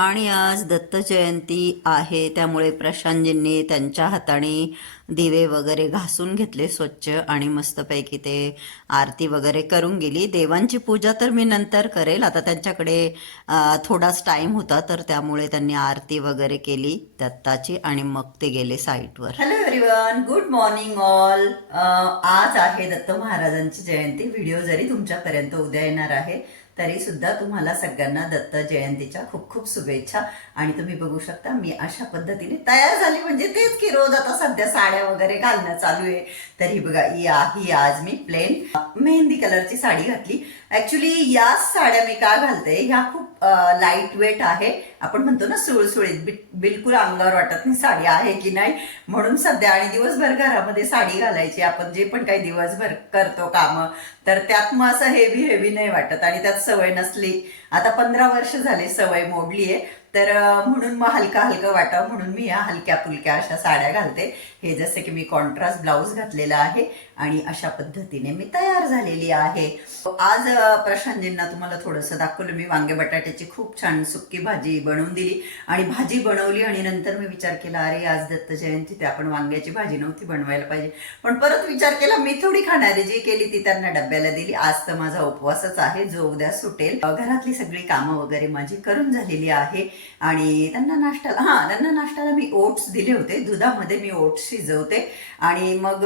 आणि आज दत्त जयंती आहे त्यामुळे प्रशांतजींनी त्यांच्या हाताने दिवे वगैरे घासून घेतले स्वच्छ आणि मस्तपैकी ते आरती वगैरे करून गेली. देवांची पूजा तर मी नंतर करेल. आता त्यांच्याकडे थोडाच टाइम होता तर त्यामुळे त्यांनी आरती वगैरे केली दत्ताची आणि मग ते गेले साईटवर. Hello everyone good morning all आज आहे दत्त महाराजांची जयंती. व्हिडिओ जरी तुमच्यापर्यंत उद्या येणार आहे तरी सुद्धा तुम्हाला सगळ्यांना दत्त जयंतीच्या खूप खूप शुभेच्छा. आणि तुम्ही बघू शकता मी अशा पद्धतीने तयार झाली. म्हणजे तेच की रोज आता सध्या साड्या वगैरे घालणं चालू आहे. तरी बघा या ही आज मी प्लेन मेहंदी कलरची साडी घातली. ऍक्च्युली या साड्या मी का घालते? ह्या खूप लाइट वेट आहे. आपण म्हणतो ना सुळसुळीत बि- बिलकुल अंगावर वाटत नाही साडी आहे की नाही. म्हणून सध्या आणि दिवसभर घरामध्ये साडी घालायची. आपण जे पण काही दिवसभर करतो कामं तर त्यात मग असं हेवी हेवी नाही वाटत. आणि त्यात सवय नसली आता पंधरा वर्ष झाले सवय मोडली आहे तर म्हणून मग हलका हलकं वाटावं म्हणून मी या हलक्या फुलक्या अशा साड्या घालते. हे जसे की मी कॉन्ट्रास्ट ब्लाऊज घातलेला आहे आणि अशा पद्धतीने मी तयार झालेली आहे. आज प्रशांतजींना तुम्हाला थोडंसं दाखवलं. मी वांगे बटाट्याची खूप छान सुक्की भाजी बनवून दिली आणि भाजी बनवली आणि नंतर मी विचार केला अरे आज दत्त जयंती ते आपण वांग्याची भाजी नव्हती बनवायला पाहिजे. पण परत विचार केला मी थोडी खाणारी जी केली ती त्यांना डब्याला दिली. आज तर माझा उपवासच आहे. जो उद्या सुटेल. घरातली सगळी कामं वगैरे माझी करून झालेली आहे. आणि त्यांना नाश्त्याला हा त्यांना नाश्त्याला मी ओट्स दिले होते. दुधामध्ये मी ओट्स शिजवते. आणि मग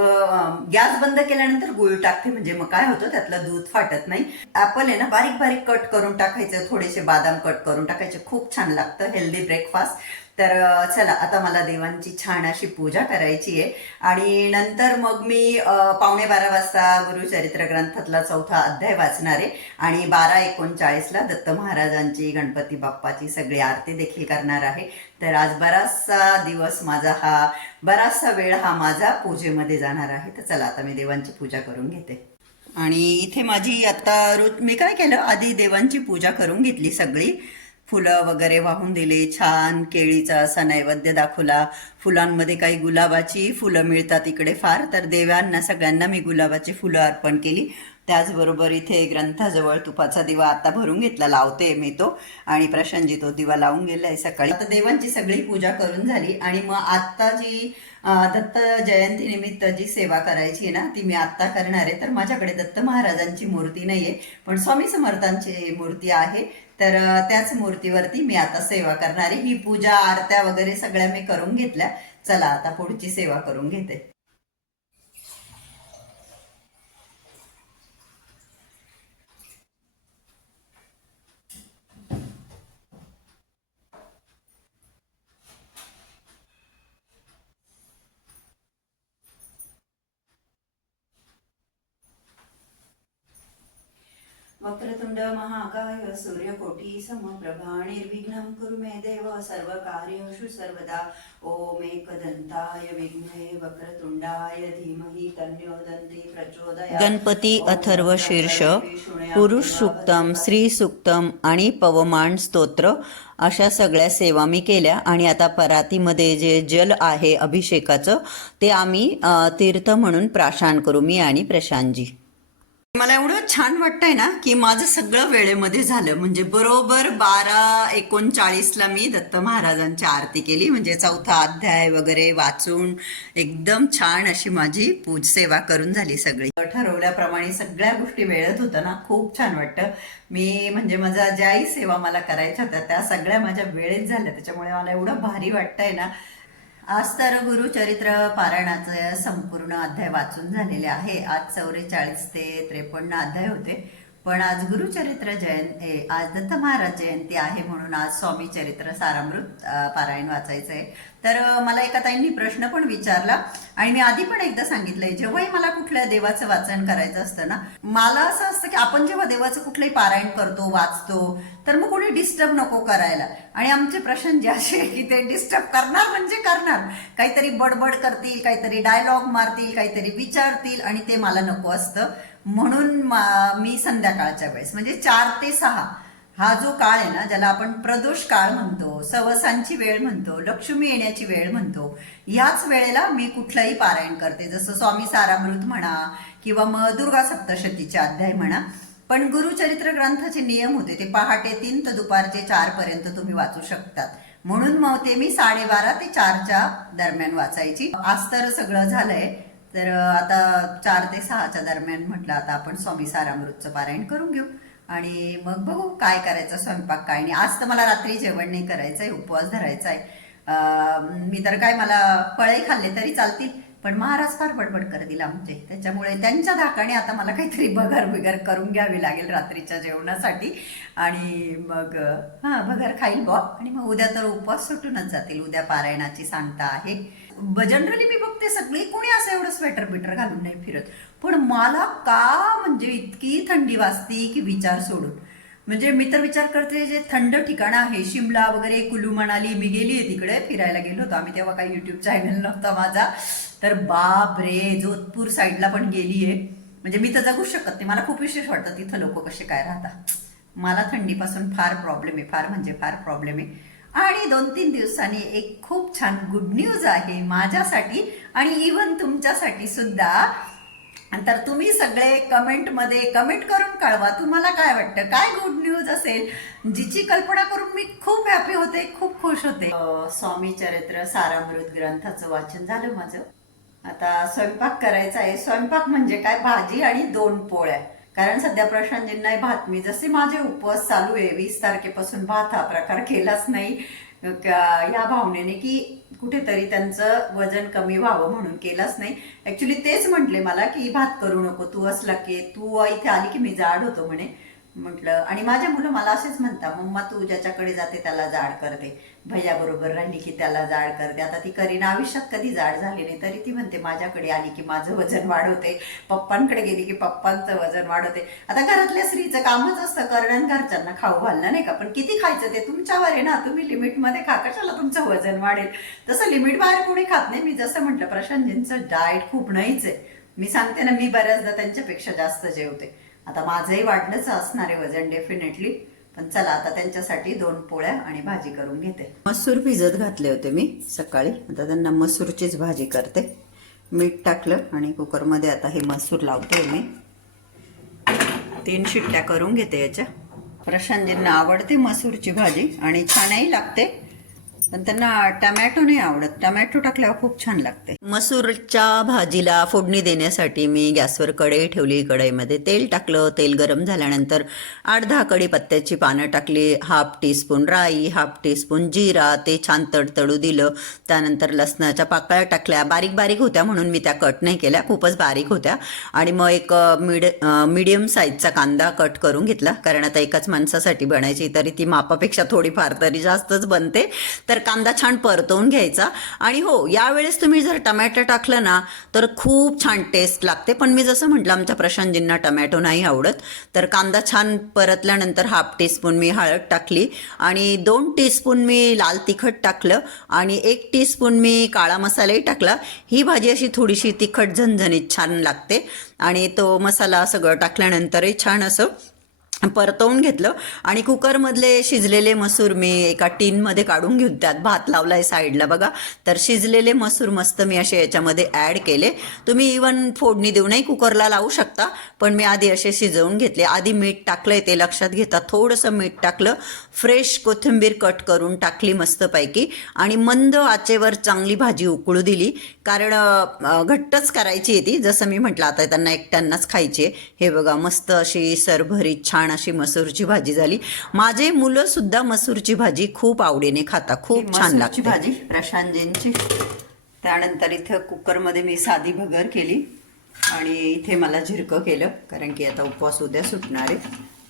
गॅस बंद केल्यानंतर गुळ टाकते. म्हणजे मग काय होतं त्यातलं दूध फाटत नाही. ॲपल आहे ना बारीक बारीक कट करून टाकायचं. थोडेसे बादाम कट करून टाकायचे. खूप छान लागतं. Healthy breakfast. तर चला आता मला देवांची छान अशी पूजा करायची आहे. आणि नंतर मग मी पावणे बारा वाजता गुरुचरित्र ग्रंथातला चौथा अध्याय वाचणार आहे. आणि बारा एकोणचाळीसला दत्त महाराजांची गणपती बाप्पाची सगळी आरती देखील करणार आहे. तर आज बराचसा दिवस माझा हा बराचसा वेळ हा माझा पूजेमध्ये जाणार आहे. तर चला आता मी देवांची पूजा करून घेते. आणि इथे माझी आता रोज मी काय केलं? आधी देवांची पूजा करून घेतली सगळी. फुलं वगैरे वाहून दिले. छान केळीचा असा नैवेद्य दाखवला. फुलांमध्ये काही गुलाबाची फुलं मिळतात इकडे फार. तर देवांना सगळ्यांना मी गुलाबाची फुलं अर्पण केली. त्याचबरोबर इथे ग्रंथाजवळ तुपाचा दिवा आता भरून घेतला. लावते मी तो. आणि प्रशांतजी तो दिवा लावून गेलाय सकाळी. आता देवांची सगळी पूजा करून झाली. आणि मग आत्ता जी दत्त जयंती निमित्त जी सेवा करायची आहे ना ती मी आत्ता करणार आहे. तर माझ्याकडे दत्त महाराजांची मूर्ती नाही आहे पण स्वामी समर्थांची मूर्ती आहे. तर त्याच मूर्तीवरती मी आता सेवा करणार आहे. ही पूजा आरत्या वगैरे सगळ्या मी करून घेतल्या. चला आता पुढची सेवा करून घेते. वक्रतुंड महाकाय सूर्यकोटी समप्रभा निर्विघ्नं कुरु मे देव सर्वकार्येषु सर्वदा ओम एकदन्ताय विद्महे वक्रतुंडाय धीमहि तन्नो दन्ति प्रचोदयात्। गणपती अथर्व शीर्ष पुरुष सुक्तम स्त्री सुक्तम आणि पवमान स्तोत्र अशा सगळ्या सेवा मी केल्या आणि आता परातीमध्ये जे जल आहे अभिषेकाचं ते आम्ही तीर्थ म्हणून प्राशन करू मी आणि प्रशांतजी मला एवढं छान वाटतंय ना की माझं सगळं वेळेमध्ये झालं. म्हणजे बरोबर बारा एकोणचाळीसला मी दत्त महाराजांची आरती केली. म्हणजे चौथा अध्याय वगैरे वाचून एकदम छान अशी माझी पूज सेवा करून झाली सगळी. ठरवल्याप्रमाणे सगळ्या गोष्टी वेळेत होतं ना. खूप छान वाटतं. मी म्हणजे माझ्या ज्याही सेवा मला करायच्या होत्या त्या सगळ्या माझ्या वेळेत झाल्या. त्याच्यामुळे मला एवढं भारी वाटतंय ना. आज तर गुरुचरित्र पारायणाचे संपूर्ण अध्याय वाचून झालेले आहे. आज चौवेचाळीस ते त्रेपन्न अध्याय होते. पण आज गुरुचरित्र जयंती आज दत्त महाराज जयंती आहे म्हणून आज स्वामी चरित्र सारामृत पारायण वाचायचं आहे तर मला एका ताईंनी प्रश्न पण विचारला आणि मी आधी पण एकदा सांगितलंय जेव्हाही मला कुठल्या देवाचं वाचन करायचं असतं ना मला असं असतं की आपण जेव्हा देवाचं कुठलंही पारायण करतो वाचतो तर मग कोणी डिस्टर्ब नको करायला. आणि आमचे प्रश्न जे असे की ते डिस्टर्ब करणार म्हणजे करणार. काहीतरी बडबड करतील काहीतरी डायलॉग मारतील काहीतरी विचारतील आणि ते मला नको असतं. म्हणून मी संध्याकाळच्या वेळेस म्हणजे चार ते सहा हा जो काळ आहे ना ज्याला आपण प्रदोष काळ म्हणतो सवसांची वेळ म्हणतो लक्ष्मी येण्याची वेळ म्हणतो ह्याच वेळेला मी कुठलंही पारायण करते. जसं स्वामी सारामृत म्हणा किंवा मग दुर्गा सप्तशतीचे अध्याय म्हणा पण गुरुचरित्र ग्रंथाचे नियम होते ते पहाटे तीन तर दुपारचे चार पर्यंत तुम्ही वाचू शकतात. म्हणून मग ते मी साडेबारा ते चारच्या दरम्यान वाचायची. आज तर सगळं झालंय तर आता चार ते सहाच्या दरम्यान म्हटलं आता आपण स्वामी सारामृतचं पारायण करून घेऊ. आणि मग बघू काय करायचं स्वयंपाक काय? नाही आज तर मला रात्री जेवण नाही करायचं आहे उपवास धरायचा आहे मी तर काय मला फळही खाल्ले तरी चालतील. पण महाराज फार बडबड करतील आमचे. त्याच्यामुळे त्यांच्या धाकाने आता मला काहीतरी बगर बिगर करून घ्यावी लागेल रात्रीच्या जेवणासाठी. आणि मग हां बगर खाईल बॉ आणि मग उद्या तर उपवास सुटूनच जातील. उद्या पारायणाची सांगता आहे. जनरली मी बघते सगळी. कोणी असं एवढं स्वेटर बिटर घालून नाही फिरत. पण मला का म्हणजे इतकी थंडी वाजती की विचार सोडून? म्हणजे मी तर विचार करते जे थंड ठिकाण आहे शिमला वगैरे कुलू मनाली मी गेली आहे तिकडे फिरायला गेलो होतो. आम्ही तेव्हा काही युट्यूब चॅनल नव्हता माझा. तर बाप रे जोधपूर साईडला पण गेली आहे. म्हणजे मी तर जगूच शकत नाही. मला खूप विशेष वाटतं तिथं लोक कसे काय राहतात. मला थंडीपासून फार प्रॉब्लेम आहे फार म्हणजे फार प्रॉब्लेम आहे. आणि दोन तीन दिवसांनी एक खूप छान गुड न्यूज आहे माझ्यासाठी आणि इव्हन तुमच्यासाठी सुद्धा. तर तुम्ही सगळे कमेंटमध्ये कमेंट करून कळवा. तुम्हाला काय वाटतं? काय गुड न्यूज असेल? जिची कल्पना करून मी खूप हॅपी होते खूप खुश होते. स्वामी चरित्र सारामृत ग्रंथाचं वाचन झालं माझं. आता स्वयंपाक करायचा आहे. स्वयंपाक म्हणजे काय? भाजी आणि दोन पोळ्या. कारण सध्या प्रशांतजींना भात मी जसे माझे उपवास चालू आहे वीस तारखेपासून भात हा प्रकार केलाच नाही. या भावनेने की कुठेतरी त्यांचं वजन कमी व्हावं म्हणून केलंच नाही. ऍक्च्युली तेच म्हटले मला की भात करू नको तू असला की तू इथे आली की मी जाड होतो म्हणे. म्हटलं आणि माझ्या मुलं मला असेच म्हणता मम्मा तू ज्याच्याकडे जाते त्याला जाड करते. भैयाबरोबर राहिली की त्याला जाड करते. आता ती करीना आयुष्यात कधी जाड झाली नाही तरी ती म्हणते माझ्याकडे आली की माझं वजन वाढवते. पप्पांकडे गेली की पप्पांचं वजन वाढवते. आता घरातल्या स्त्रीचं कामच असतं करणं घरच्यांना खाऊ घालणं नाही का? पण किती खायचं ते? तुमच्यावर आहे ना तुम्ही लिमिटमध्ये खा कशाला तुमचं वजन वाढेल? तसं लिमिट बाहेर कोणी खात नाही. मी जसं म्हटलं प्रशांतजींचं डाएट खूप नाहीच आहे. मी सांगते ना मी बऱ्याचदा त्यांच्यापेक्षा जास्त जेवते. आता माझंही वाढलंच असणार आहे वजन डेफिनेटली पण चला आता त्यांच्यासाठी दोन पोळ्या आणि भाजी करून घेते. मसूर भिजत घातले होते मी सकाळी. आता त्यांना मसूरचीच भाजी करते. मीठ टाकलं आणि कुकरमध्ये आता हे मसूर लावते मी. तीन शिट्ट्या करून घेते याच्या. प्रशांतजींना आवडते मसूरची भाजी आणि छानही लागते. पण त्यांना टमॅटो नाही आवडत. टमॅटो टाकल्यावर खूप छान लागते. मसूरच्या भाजीला फोडणी देण्यासाठी मी गॅसवर कढई ठेवली कढईमध्ये तेल टाकलं. तेल गरम झाल्यानंतर आठ दहा कडी पत्त्याची पानं टाकली हाफ टीस्पून राई हाफ टीस्पून जिरा ते छान तडतडू दिलं. त्यानंतर लसणाच्या पाकळ्या टाकल्या. बारीक बारीक होत्या म्हणून मी त्या कट नाही केल्या. खूपच बारीक होत्या. आणि मग एक मिड मिडियम साईजचा कांदा कट करून घेतला. कारण आता एकाच माणसासाठी बनायची तरी ती मापापेक्षा थोडीफार तरी जास्तच बनते. तर कांदा छान परतवून घ्यायचा. आणि हो यावेळेस तुम्ही जर टमॅटो टाकलं ना तर खूप छान टेस्ट लागते. पण मी जसं म्हटलं आमच्या प्रशांतजींना टमॅटो नाही आवडत. तर कांदा छान परतल्यानंतर हाफ टीस्पून मी हळद टाकली. आणि दोन टीस्पून मी लाल तिखट टाकलं. आणि एक टीस्पून मी काळा मसालाही टाकला. ही भाजी अशी थोडीशी तिखट झणझणीत छान लागते. आणि तो मसाला सगळं टाकल्यानंतरही छान असं परतवून घेतलं आणि कुकरमधले शिजलेले मसूर मी एका टीनमध्ये काढून घेऊन त्यात भात लावलाय साईडला बघा. तर शिजलेले मसूर मस्त मी असे याच्यामध्ये ॲड केले. तुम्ही इवन फोडणी देऊनही कुकरला लावू शकता पण मी आधी असे शिजवून घेतले. आधी मीठ टाकलंय ते लक्षात घेता थोडंसं मीठ टाकलं फ्रेश कोथिंबीर कट करून टाकली मस्तपैकी आणि मंद आचेवर चांगली भाजी उकळू दिली. कारण घट्टच करायची आहे ती. जसं मी म्हटलं आता त्यांना एकट्यांनाच खायची आहे. हे बघा मस्त अशी सरभरीत छान अशी मसूरची भाजी झाली. माझे मुलं सुद्धा मसूरची भाजी खूप आवडीने खाता. खूप छान मसूरची लागते. भाजी प्रशांतजींची. त्यानंतर इथं कुकरमध्ये मी साधी भगर केली. आणि इथे मला झिरकं केलं. कारण की आता उपवास उद्या सुटणार आहे.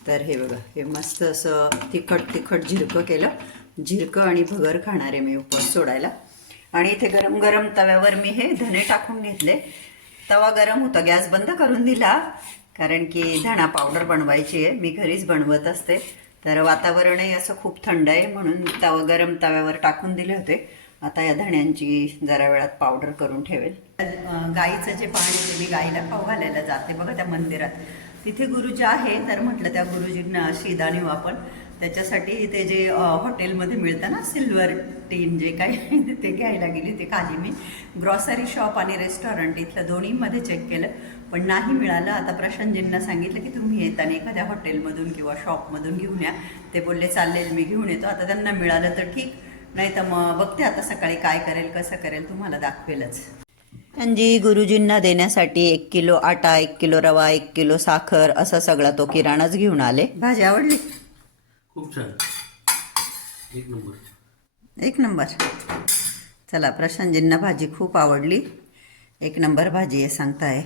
तर हे बघा हे मस्त असं तिखट तिखट झिरकं केलं. झिरकं आणि भगर खाणार आहे मी उपवास सोडायला. आणि इथे गरम गरम तव्यावर मी हे धने टाकून घेतले. तवा गरम होता. गॅस बंद करून दिला. कारण की धणा पावडर बनवायची आहे. मी घरीच बनवत असते. तर वातावरणही असं खूप थंड आहे. म्हणून तवा गरम तव्यावर टाकून दिले होते. आता या धण्यांची जरा वेळात पावडर करून ठेवेल. गाईचं जे पाणी ते मी गाईला खाऊ घालायला जाते. बघा त्या मंदिरात. तिथे गुरुजी आहे. तर म्हटलं त्या गुरुजींना शिदा नेऊ आपण. त्याच्यासाठी ते जे हॉटेलमध्ये मिळतं ना सिल्वर टीन जे काही ते घ्यायला गेली. ते खाली मी. ग्रॉसरी शॉप आणि रेस्टॉरंट इथलं दोन्हीमध्ये चेक केलं. पण नाही मिळालं. आता प्रशांतजींना सांगितलं की तुम्ही येताना एखाद्या हॉटेलमधून किंवा शॉपमधून घेऊन या. ते बोलले चालेल मी घेऊन येतो. आता त्यांना मिळालं तर ठीक. नाही तर मग बघते आता सकाळी काय करेल कसं करेल तुम्हाला दाखवेलच. जी गुरुजींना देण्यासाठी एक किलो आटा एक किलो रवा एक किलो साखर असा सगळा तो किराणाच घेऊन आले. भाजी आवडली? खूप छान. एक नंबर. एक नंबर. चला प्रशांतजींना भाजी खूप आवडली. एक नंबर भाजी आहे सांगताय.